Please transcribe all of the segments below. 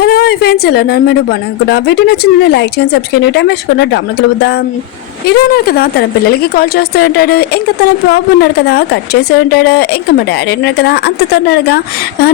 Hello friends, ఎలా ఉన్నారు? మీరు బాగున్నారు కూడా. వీడియో నచ్చిందని లైక్ చేయండి, సబ్స్క్రైబ్ చేయండి. టైం వేసుకున్న డ్రామాలు కలుద్దాం. హీరో ఉన్నాడు కదా, తన పిల్లలకి కాల్ చేస్తూ ఉంటాడు. ఇంకా తన బాబు ఉన్నాడు కదా, కట్ చేస్తూ ఉంటాడు. ఇంకా మా డాడీ ఉన్నాడు కదా, అంత తొందరగా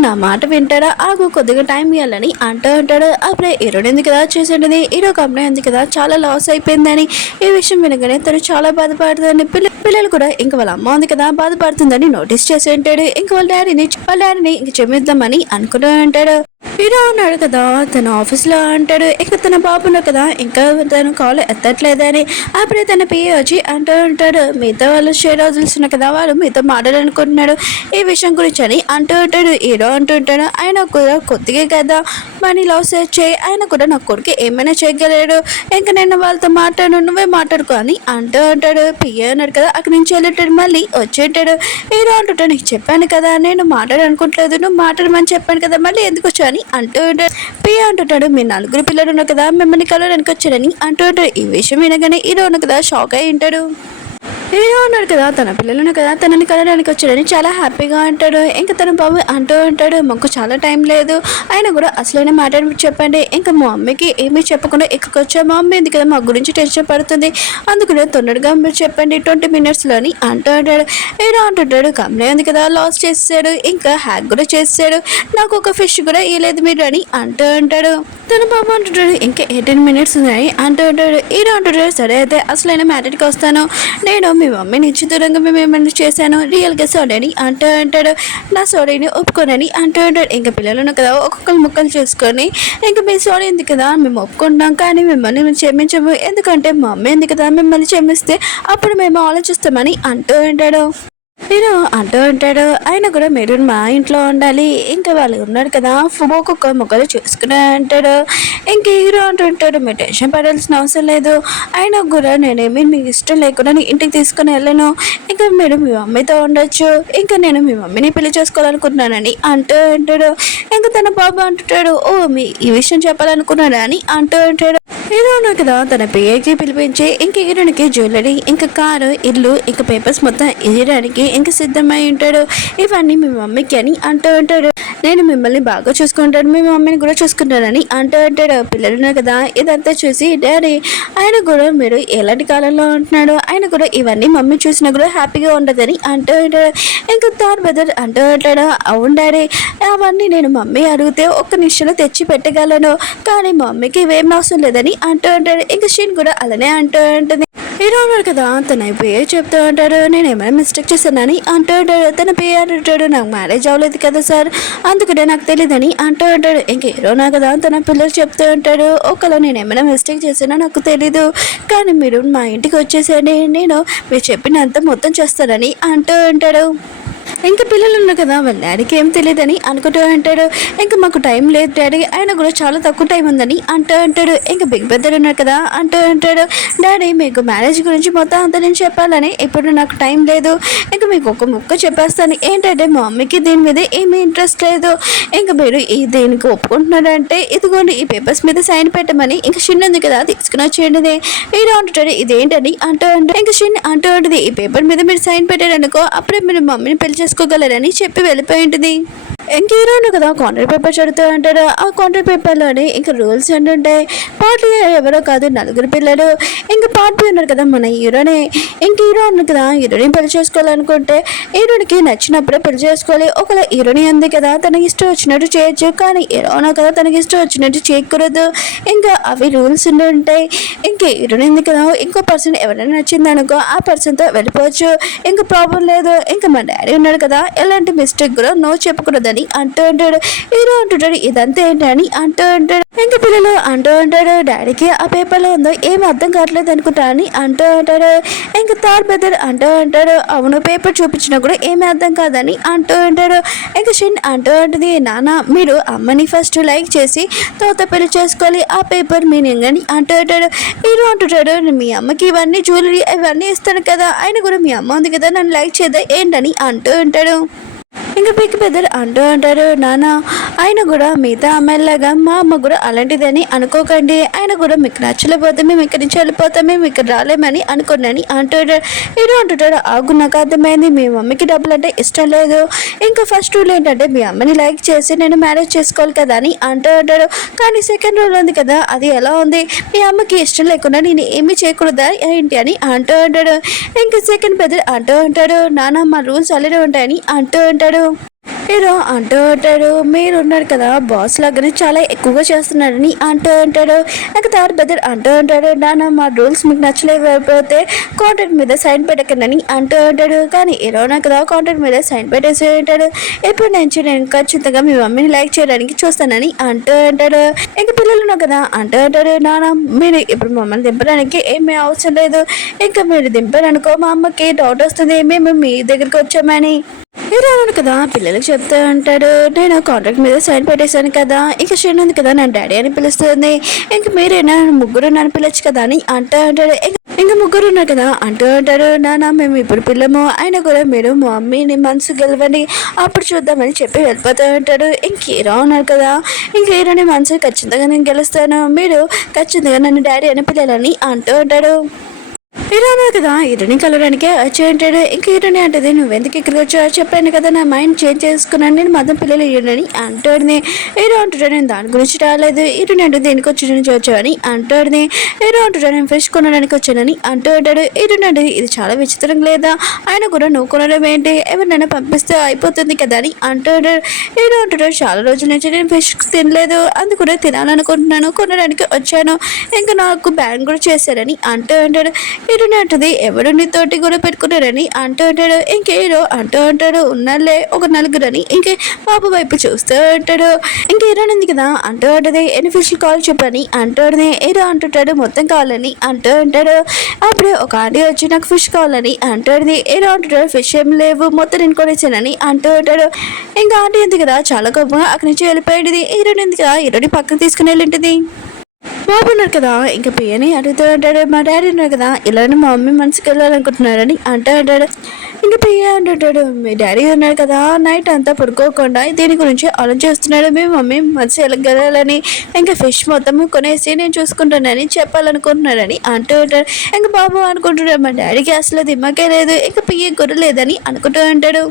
నా మాట వింటాడా, ఆగు కొద్దిగా టైం ఇవ్వాలని అంటూ ఉంటాడు. అప్పుడే హీరోని ఉంది కదా చేసేది, హీరో కంపెనీ ఉంది కదా చాలా లాస్ అయిపోయిందని ఈ విషయం వినగానే తను చాలా బాధపడుతుంది. పిల్లలు కూడా ఇంకా వాళ్ళ అమ్మ ఉంది కదా బాధపడుతుందని నోటీస్ చేసి ఉంటాడు. ఇంకా వాళ్ళ డాడీని ఇంక క్షమిద్దామని అనుకుంటూ ఉంటాడు. హీరో ఉన్నాడు కదా, తన ఆఫీస్లో అంటాడు. ఇంకా తన బాబు ఉన్నాడు కదా, ఇంకా తను కాల్ ఎత్తట్లేదని. అప్పుడే తన పిఏ వచ్చి అంటూ ఉంటాడు, మిగతా వాళ్ళు షేర్ హౌజులు ఉన్నాయి కదా, వాళ్ళు మీతో మాట్లాడాలనుకుంటున్నాడు ఈ విషయం గురించి అని అంటూ ఉంటాడు. హీరో అంటూ ఉంటాడు, ఆయన కూడా కొద్దిగా కదా మనీ లాస్ చేయి, ఆయన కూడా నా కొడుకు ఏమైనా చేయగలడు, ఇంకా నేను వాళ్ళతో మాట్లాడు, నువ్వే మాట్లాడుకో అని అంటూ ఉంటాడు. పిఏ ఉన్నాడు కదా, అక్కడి నుంచి వెళ్ళిటాడు, మళ్ళీ వచ్చేటాడు. హీరో అంటుంటాడు, నీకు చెప్పాను కదా నేను మాట్లాడనుకుంటలేదు, నువ్వు మాట్లాడమని చెప్పాను కదా, మళ్ళీ ఎందుకు వచ్చా అని అంటూ ఉంటాడు. పిఏ అంటుంటాడు, మీ నలుగురు పిల్లలు ఉన్నారు కదా, మిమ్మల్ని కలవడానికి వచ్చాడని అంటూ ఉంటాడు. ఈ విషయం వినగానే హీరో ఉన్న కదా షాక్ అయి ఉంటాడు. హీరో ఉన్నాడు కదా, తన పిల్లలు కదా తనని కలడానికి వచ్చాడని చాలా హ్యాపీగా అంటాడు. ఇంకా తన బాబు అంటూ ఉంటాడు, మాకు చాలా టైం లేదు, ఆయన కూడా అసలైన మాట చెప్పండి, ఇంకా మా మమ్మీకి ఏమీ చెప్పకుండా ఇక్కడికి వచ్చా, మా మమ్మీ ఉంది కదా మా గురించి టెన్షన్ పడుతుంది, అందుకనే తొందరగా మీరు చెప్పండి 20 minutesలోని అంటూ ఉంటాడు. హీరో అంటుంటాడు, కంపెనీ ఉంది కదా లాస్ చేసాడు, ఇంకా హ్యాక్ కూడా చేసాడు, నాకు ఒక ఫిష్ కూడా ఇవ్వలేదు మీరు అని అంటూ ఉంటాడు. తన బాబు అంటుంటాడు, ఇంకా 18 minutes ఉన్నాయి అంటూ ఉంటాడు. హీరో అంటుంటాడు, సరే అయితే అసలైన మ్యాటర్కి వస్తాను, నేను మీ మమ్మీని ఇచ్చి దూరంగా మేము ఏమైనా చేశాను రియల్గా సారీ అంటూ ఉంటాడు. నా సారీని ఒప్పుకోనని అంటూ ఉంటాడు. ఇంకా పిల్లలను కదా ఒక్కొక్కరు ముక్కలు చేసుకొని, ఇంకా మీ సారీ ఉంది కదా మేము ఒప్పుకుంటాం, కానీ మిమ్మల్ని మేము క్షమించము, ఎందుకంటే మా అమ్మ ఉంది కదా మిమ్మల్ని క్షమిస్తే అప్పుడు మేము ఆలోచిస్తామని అంటూ ఉంటాడు. హీరో అంటూ ఉంటాడు, ఆయన కూడా మీరు మా ఇంట్లో ఉండాలి, ఇంకా వాళ్ళు ఉన్నారు కదా ఒక్కొక్క మొక్కలు చూసుకునే అంటాడు. ఇంక హీరో అంటుంటాడు, మీరు టెన్షన్ పడాల్సిన అవసరం లేదు, ఆయన కూడా నేనేమి మీకు ఇష్టం లేకుండా ఇంటికి తీసుకుని వెళ్ళను, ఇంకా మీరు మీ మమ్మీతో ఉండొచ్చు, ఇంకా నేను మీ మమ్మీని పెళ్లి చేసుకోవాలనుకుంటున్నానని అంటూ ఉంటాడు. ఇంకా తన బాబు అంటుంటాడు, ఓ మీ ఈ విషయం చెప్పాలనుకున్నాడా అని అంటూ ఉంటాడు. హీరో ఉన్నారు కదా, తన పిఏకి పిలిపించి ఇంక హీరోనికి జ్యువెలరీ, ఇంకా కారు, ఇల్లు, ఇంకా పేపర్స్ మొత్తం ఇవ్వడానికి ఇంకా సిద్ధమై ఉంటాడు. ఇవన్నీ మీ మమ్మీకి అని అంటూ ఉంటాడు. నేను మిమ్మల్ని బాగా చూసుకుంటాను, మీ మమ్మీని కూడా చూసుకుంటానని అంటూ ఉంటాడు. పిల్లలు ఉన్నారు కదా, ఇదంతా చూసి డాడీ ఆయన కూడా మీరు ఎలాంటి కాలంలో ఉంటున్నాడు, ఆయన కూడా ఇవన్నీ మమ్మీ చూసినా కూడా హ్యాపీగా ఉండదని అంటూ ఉంటాడు. ఇంకా తార్ బెదర్ అంటూ ఉంటాడు, అవును డాడీ అవన్నీ నేను మమ్మీ అడిగితే ఒక్క నిమిషంలో తెచ్చి పెట్టగలను, కానీ మమ్మీకి ఇవేం అవసరం లేదని అంటూ ఉంటాడు. ఇంకా షీన్ కూడా అలానే అంటూ ఉంటుంది. హీరో ఉన్నాడు కదా, తన పేరు చెప్తూ ఉంటాడు, నేను ఏమైనా మిస్టేక్ చేశానని అంటూ ఉంటాడు. తన పేరు అంటాడు, నాకు మ్యారేజ్ అవ్వలేదు కదా సార్, అందుకనే నాకు తెలియదని అంటూ ఉంటాడు. ఇంక హీరోనా కదా, తన పిల్లలు చెప్తూ ఉంటాడు, ఒకవేళ నేను ఏమైనా మిస్టేక్ చేశానో నాకు తెలీదు, కానీ మీరు మా ఇంటికి వచ్చేసండి, నేను మీరు చెప్పినంత మొత్తం చేస్తానని అంటూ ఉంటాడు. ఇంకా పిల్లలు ఉన్నారు కదా, వాళ్ళ డాడీకి ఏం తెలియదని అనుకుంటూ ఉంటాడు. ఇంకా మాకు టైం లేదు డాడీ, ఆయన కూడా చాలా తక్కువ టైం ఉందని అంటూ ఉంటాడు. ఇంకా బిగ్ బ్రదర్ ఉన్నారు కదా అంటూ ఉంటాడు, డాడీ మీకు మ్యారేజ్ గురించి మొత్తం అంతా నేను చెప్పాలని, ఇప్పుడు నాకు టైం లేదు, ఇంకా మీకు ఒక ముక్క చెప్పేస్తాను, ఏంటంటే మా మమ్మీకి దీని మీద ఏమీ ఇంట్రెస్ట్ లేదు, ఇంకా మీరు దీనికి ఒప్పుకుంటున్నారంటే ఇదిగోండి ఈ పేపర్స్ మీద సైన్ పెట్టమని ఇంకా షిన్ ఉంది కదా తీసుకుని వచ్చేయండి. హీరో అంటుంటాడు, ఇదేంటని అంటూ ఉంటాడు. ఇంకా షిన్ అంటూ ఉంటుంది, ఈ పేపర్ మీద మీరు సైన్ పెట్టారనుకో అప్పుడే మీరు మమ్మీని పెళ్లి చేసుకోగలరని చెప్పి వెళ్ళిపోయి ఉంటుంది. ఇంక హీరోను కదా కాంట్రాక్ట్ పేపర్ చదువుతూ ఉంటాడు. ఆ కాంట్రాక్ట్ పేపర్లోని ఇంకా రూల్స్ ఏంటంటాయి, పార్ట్ ఎవరో కాదు నలుగురు పిల్లలు, ఇంకా పార్ట్ ఉన్నారు కదా మన హీరోనే. ఇంక హీరో ఉన్నారు కదా, హీరోని పెళ్లి చేసుకోవాలనుకుంటే హీరోనికి నచ్చినప్పుడే పెళ్లి చేసుకోవాలి, ఒకవేళ హీరోని ఉంది కదా తనకి ఇష్టం వచ్చినట్టు చేయొచ్చు, కానీ హీరోనా కదా తనకి ఇష్టం వచ్చినట్టు చేయకూడదు, ఇంకా అవి రూల్స్ ఉంటాయి. ఇంకా హీరోని ఉంది కదా, ఇంకో పర్సన్ ఎవరైనా నచ్చింది అనుకో ఆ పర్సన్తో వెళ్ళిపోవచ్చు, ఇంకా ప్రాబ్లం లేదు. ఇంకా మా డాడీ ఉన్నాడు కదా, ఎలాంటి మిస్టేక్ కూడా నో చెప్పకూడదని అంటూ ఉంటాడు. హీరో అంటుంటాడు, ఇదంతా ఏంటని అంటూ ఉంటాడు. ఇంకా పిల్లలు అంటూ ఉంటాడు, డాడీకి ఆ పేపర్లో ఉందో ఏమి అర్థం కావట్లేదు అనుకుంటా అని అంటూ ఉంటాడు. ఇంకా తార్ బెదర్ అంటూ ఉంటాడు, అవును పేపర్ చూపించినా కూడా ఏమి అర్థం కాదని అంటూ ఉంటాడు. ఇంకా షిన్ అంటూ ఉంటుంది, నాన్న మీరు అమ్మని ఫస్ట్ లైక్ చేసి తర్వాత పెళ్లి చేసుకోవాలి, ఆ పేపర్ మీనింగ్ అని అంటూ ఉంటాడు. హీరో అంటుంటాడు, మీ అమ్మకి ఇవన్నీ జ్యువెలరీ ఇవన్నీ ఇస్తాను కదా, ఆయన కూడా మీ అమ్మ ఉంది కదా నన్ను లైక్ చేద్దా ఏంటని అంటూ ఉంటాడు. ఇంకా బిగ్ బ్రదర్ అంటూ ఉంటారు, నాన్న ఆయన కూడా మిగతా అమ్మాయిలాగా మా అమ్మ కూడా అలాంటిదని అనుకోకండి, ఆయన కూడా మీకు నచ్చలేకపోతే మేము ఇక్కడి నుంచి వెళ్ళిపోతాం, మేము ఇక్కడ రాలేమని అనుకున్నాని అంటాడు. హీరో అంటుంటాడు, ఆగు నాకు అర్థమైంది, మీ మమ్మీకి డబ్బులు అంటే ఇష్టం లేదు, ఇంకా ఫస్ట్ రూల్ ఏంటంటే మీ అమ్మని లైక్ చేసి నేను మ్యారేజ్ చేసుకోవాలి కదా అని అంటూ ఉంటాడు. కానీ సెకండ్ రూల్ ఉంది కదా, అది ఎలా ఉంది, మీ అమ్మకి ఇష్టం లేకుండా నేను ఏమీ చేయకూడదా ఏంటి అని అంటూ ఉంటాడు. ఇంకా సెకండ్ బ్రదర్ అంటూ ఉంటాడు, నాన్న మా రూల్స్ అలానే ఉంటాయని అంటూ ఉంటాడు. హీరో అంటూ ఉంటాడు, మీరు ఉన్నారు కదా బాస్ లాగానే చాలా ఎక్కువగా చేస్తున్నారని అంటూ ఉంటాడు. ఇంకా థర్డ్ బ్రదర్ అంటూ ఉంటాడు, నాన్న మా రూల్స్ మీకు నచ్చలేకపోతే కాంట్రాక్ట్ మీద సైన్ పెట్టకండి అంటూ ఉంటాడు. కానీ హీరోనా కదా కాంట్రాక్ట్ మీద సైన్ పెట్టేసి ఉంటాడు. ఎప్పటి నుంచి నేను ఖచ్చితంగా మీ మమ్మీని లైక్ చేయడానికి చూస్తానని అంటూ ఉంటాడు. ఇంక పిల్లలు ఉన్నారు కదా అంటూ ఉంటాడు, నాన్న మీరు ఇప్పుడు మమ్మల్ని దింపడానికి ఏమీ అవసరం లేదు, ఇంకా మీరు దింపారనుకో మా అమ్మకి డౌట్ వస్తుంది మేము మీ దగ్గరికి వచ్చామని. హీరో కదా పిల్లలకి చెప్తూ ఉంటాడు, నేను కాంట్రాక్ట్ మీద సైన్ పెట్టేశాను కదా, ఇక శ్రీను ఉంది కదా నా డాడీ అని పిలుస్తుంది, ఇంక మీరేనా ముగ్గురు నన్ను పిలవచ్చు కదా అని అంటూ ఉంటాడు. ఇంకా ముగ్గురు ఉన్నారు కదా అంటూ ఉంటారు, నాన్న మేము ఇప్పుడు పిల్లము, అయినా కూడా మీరు మా మమ్మీని మనసు గెలవండి అప్పుడు చూద్దామని చెప్పి వెళ్ళిపోతూ ఉంటాడు. ఇంక హీరో ఉన్నారు కదా, ఇంక హీరోని మనసు ఖచ్చితంగా నేను గెలుస్తాను, మీరు ఖచ్చితంగా నన్ను డాడీ అని పిల్లలని అంటూ ఉంటాడు. హీరోనే కదా హీరోని కలవడానికే వచ్చి ఉంటాడు. ఇంక హీరోని అంటది, నువ్వెందుకు ఇక్కడికి వచ్చావు, చెప్పాను కదా నా మైండ్ చేంజ్ చేసుకున్నాను, నేను మదం పిల్లలు హీరోని అంటాడుని. హీరో అంటాడు, నేను దాని గురించి రాలేదు, హీరోని అంటే దేనికి వచ్చి వచ్చావని అంటాడుని. హీరో అంటాడు, నేను ఫిష్ కొనడానికి వచ్చానని అంటూ ఉంటాడు. హీరోని అంటే ఇది చాలా విచిత్రం లేదా, ఆయన కూడా నువ్వు కొనడం ఏంటి, ఎవరినైనా పంపిస్తే అయిపోతుంది కదా అని అంటాడు. హీరో అంటాడు, చాలా రోజుల నుంచి నేను ఫిష్ తినలేదు, అందుకనే తినాలనుకుంటున్నాను, కొనడానికి వచ్చాను, ఇంకా నాకు బ్యాన్ కూడా చేశారని అంటూ ఉంటాడు. హీరోని అంటది, ఎవరు నీతోటి కూడా పెట్టుకున్నారని అంటూ ఉంటాడు. ఇంక హీరో అంటూ ఉంటాడు, ఉన్నాళ్ళే ఒక నలుగురని ఇంకే బాబు వైపు చూస్తూ ఉంటాడు. ఇంక హీరోని ఉంది కదా అంటూ ఉంటుంది, ఎన్ని ఫిష్లు కాల్ చెప్పని అంటూ ఉంటుంది. హీరో అంటుంటాడు, మొత్తం కావాలని అంటూ ఉంటాడు. అప్పుడే ఒక ఆంటీ వచ్చి నాకు ఫిష్ కావాలని అంటుంది. హీరో అంటుంటాడు, ఫిష్ ఏం లేవు మొత్తం నేను కొనేసానని అంటూ ఉంటాడు. ఇంకా ఆంటీ ఉంది కదా చాలా కోపంగా అక్కడి నుంచి వెళ్ళిపోయింది. హీరోని ఉంది కదా హీరోని పక్కన తీసుకుని వెళ్ళింటుంది. బాబు ఉన్నారు కదా ఇంకా పియని అడుగుతూ ఉంటాడు, మా డాడీ ఉన్నారు కదా ఇలానే మా మమ్మీ మనసుకి వెళ్ళాలనుకుంటున్నారని అంటూ ఉంటాడు. ఇంకా పియ్య అంటుంటాడు, మీ డాడీ ఉన్నారు కదా నైట్ అంతా పడుకోకుండా దీని గురించి ఆలోచిస్తున్నాడు, మీ మమ్మీ మనసు వెళ్ళగలని ఇంకా ఫిష్ మొత్తం కొనేసి నేను చూసుకుంటానని చెప్పాలనుకుంటున్నాడని అంటూ ఉంటాడు. ఇంకా బాబు అనుకుంటున్నాడు, మా డాడీకి అసలు దిమ్మకే లేదు, ఇంకా పియ్య గుర్రు లేదని అనుకుంటూ ఉంటాడు.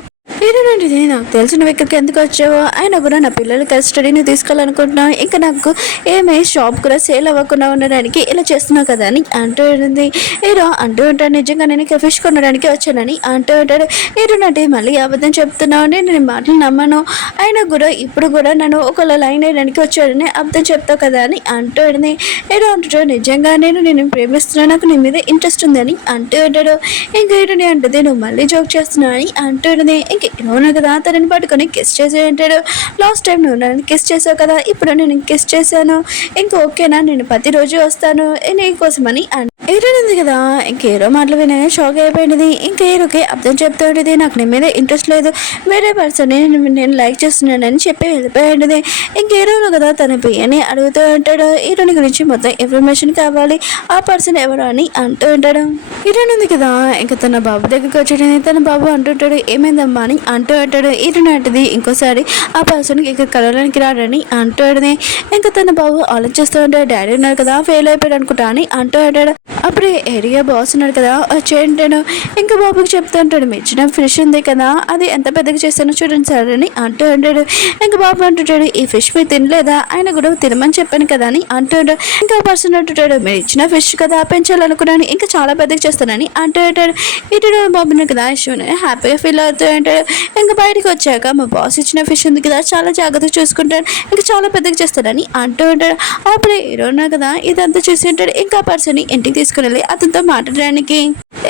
ఏంటంటే నాకు తెలిసిన వ్యక్తికి ఎందుకు వచ్చావో, ఆయన కూడా నా పిల్లలు కస్టడీని తీసుకోవాలనుకుంటున్నాను, ఇంకా నాకు ఏమీ షాప్ కూడా సేల్ అవ్వకుండా ఉండడానికి ఇలా చేస్తున్నావు కదా అని అంటూ ఉంటుంది. హీరో అంటూ ఉంటాడు, నిజంగా నేను ఇక్కడ ఫిష్ కొనడానికి వచ్చానని అంటూ ఉంటాడు. హీరో అంటే మళ్ళీ అబద్ధం చెప్తున్నావు, నేను మాటలు నమ్మను, అయినా కూడా ఇప్పుడు కూడా నన్ను ఒకళ్ళ లైన్ వేయడానికి వచ్చాడని అబద్ధం చెప్తావు కదా అని అంటూ ఉంటుంది. హీరో అంటాడు, నిజంగా నేను ప్రేమిస్తున్నాను, నాకు నీ మీద ఇంట్రెస్ట్ ఉందని అంటూ ఉంటాడు. ఇంకా హీరోని అంటుంది, నువ్వు మళ్ళీ జోక్ చేస్తున్నావు అని అంటూ ఉంటుంది. నువ్వు కదా తనని పట్టుకొని కిస్ చేసి ఉంటాడు. లాస్ట్ టైం నువ్వు నన్ను కిస్ చేసావు కదా, ఇప్పుడు నేను కిస్ చేశాను, ఇంకా ఓకేనా, నేను ప్రతిరోజు వస్తాను నీకోసమని హీరోయిన్ ఉంది కదా. ఇంక హీరో మాటలు వినగానే షాక్ అయిపోయింది. ఇంకా హీరోకి అర్థం చెప్తూ ఉంటుంది, నాకు నీ మీద ఇంట్రెస్ట్ లేదు, వేరే పర్సన్ నేను లైక్ చేస్తున్నానని చెప్పి వెళ్ళిపోయింది. ఇంక హీరోను కదా తన పియ్యని అడుగుతూ ఉంటాడు, హీరోని గురించి మొత్తం ఇన్ఫర్మేషన్ కావాలి, ఆ పర్సన్ ఎవరు అని అంటూ ఉంటాడు. హీరోయిన్ ఉంది కదా ఇంకా తన బాబు దగ్గరికి వచ్చి తన బాబు అంటుంటాడు, ఏమైందమ్మా అని అంటూ ఉంటాడు. హీరోయిన్ అంటది, ఇంకోసారి ఆ పర్సన్కి ఇక్కడ కలవడానికి రాడని అంటూ ఉంటుంది. ఇంకా తన బాబు ఆలోచిస్తూ ఉంటాడు, డాడీ ఉన్నారు కదా ఫెయిల్ అయిపోయాడు అనుకుంటా అని అంటూ ఉంటాడు. అప్పుడే ఏరియా బాస్ ఉన్నాడు కదా వచ్చేంటాడు. ఇంకా బాబుకి చెప్తూ ఉంటాడు, మీ ఇచ్చిన ఫిష్ ఉంది కదా అది ఎంత పెద్దగా చేస్తానో చూడండి సార్ అని అంటూ ఉంటాడు. ఇంకా బాబు అంటుంటాడు, ఈ ఫిష్ మీరు తినలేదా, ఆయన కూడా తినమని చెప్పాను కదా అని అంటాడు. ఇంకా పర్సన్ అంటుంటాడు, మీరు ఇచ్చిన ఫిష్ కదా పెంచాలనుకున్నాను, ఇంకా చాలా పెద్దగా చేస్తానని అంటూ ఉంటాడు. ఇటు బాబుని కదా ఇష్యూని హ్యాపీగా ఫీల్ అవుతూ ఉంటాడు. ఇంకా బయటకు వచ్చాక మా బాస్ ఇచ్చిన ఫిష్ ఉంది కదా చాలా జాగ్రత్తగా చూసుకుంటాడు, ఇంకా చాలా పెద్దగా చేస్తాడని అంటూ ఉంటాడు. అప్పుడే హీరోనా కదా ఇదంతా చూసి ఉంటాడు. ఇంకా పర్సన్ ఇంటికి తీసుకుని వెళ్ళి అతనితో మాట్లాడడానికి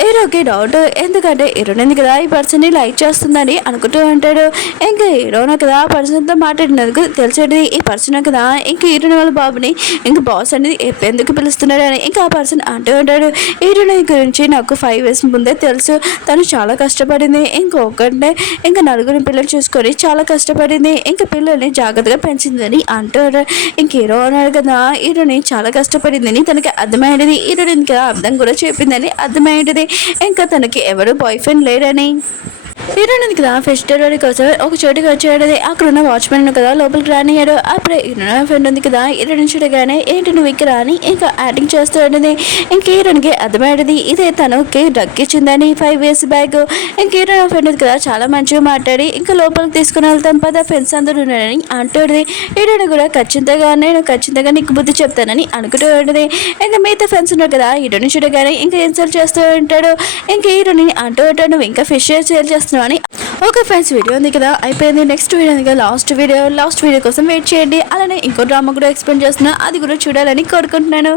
హీరోకి డౌట్, ఎందుకంటే హీరోని కదా ఈ పర్సన్ ని లైక్ చేస్తుందని అనుకుంటూ ఉంటాడు. ఇంకా హీరోనా కదా ఆ పర్సన్ తో మాట్లాడినందుకు తెలిసేది ఈ పర్సన్ కదా ఇంకా హీరోని వాళ్ళ బాబుని ఇంకా బాస్ అనేది ఎందుకు పిలుస్తున్నాడు అని ఇంకా ఆ పర్సన్ అంటూ ఉంటాడు. హీరోని గురించి నాకు 5 years ముందే తెలుసు, తను చాలా కష్టపడింది, ఇంకొకటే ఇంకా నలుగురి పిల్లలు చూసుకొని చాలా కష్టపడింది, ఇంకా పిల్లల్ని జాగ్రత్తగా పెంచిందని అంటారు. ఇంక హీరో అన్నాడు కదా హీరోని చాలా కష్టపడిందని తనకి అర్థమైనది, హీరోని ఇంకా అర్థం కూడా చెప్పిందని అర్థమైనది, ఇంకా తనకి ఎవరు బాయ్ ఫ్రెండ్ లేడని. హీరోయిన్ ఉంది కదా ఫెస్టివల్ కోసం ఒక చోటుకి వచ్చాడు. అక్కడ ఉన్న వాచ్మెన్ కదా లోపలికి రానియాడు. అప్పుడే హీరోయిన్ ఫ్రెండ్ ఉంది కదా హీరోయిన్ చూడగానే ఏంటి నువ్వు ఇక్కడ అని ఇంకా యాక్టింగ్ చేస్తూ ఉంటుంది. ఇంక హీరోయిన్కి అర్థమయ్యేది ఇదే తనకి డగ్ ఇచ్చిందని 5 years బ్యాక్. ఇంక హీరోయిన్ ఫ్రెండ్ ఉంది కదా చాలా మంచిగా మాట్లాడి ఇంకా లోపలికి తీసుకుని వెళ్తాం పద ఫ్రెండ్స్ అందరూ ఉన్నారని అంటుంది. హీరోయిన్ కూడా నేను ఖచ్చితంగా నీకు బుద్ధి చెప్తానని అనుకుంటూ ఉంటుంది. ఇంకా మిగతా ఫ్రెండ్స్ ఉన్నారు కదా హీరోయిన్ చూడగానే ఇంకా ఇన్సల్ట్ చేస్తూ ఉంటాడు. ఇంకా హీరోయిన్ అంటూ ఉంటాడు నువ్వు ఇంకా ఫిష్ సేల్ చేస్తున్నావు అని. ఓకే ఫ్రెండ్స్ వీడియో ఉంది కదా అయిపోయింది. నెక్స్ట్ వీడియో ఉంది కదా లాస్ట్ వీడియో కోసం వెయిట్ చేయండి. అలానే ఇంకో డ్రామా కూడా ఎక్స్ప్లెయిన్ చేస్తున్నా అది కూడా చూడాలని కోరుకుంటున్నాను.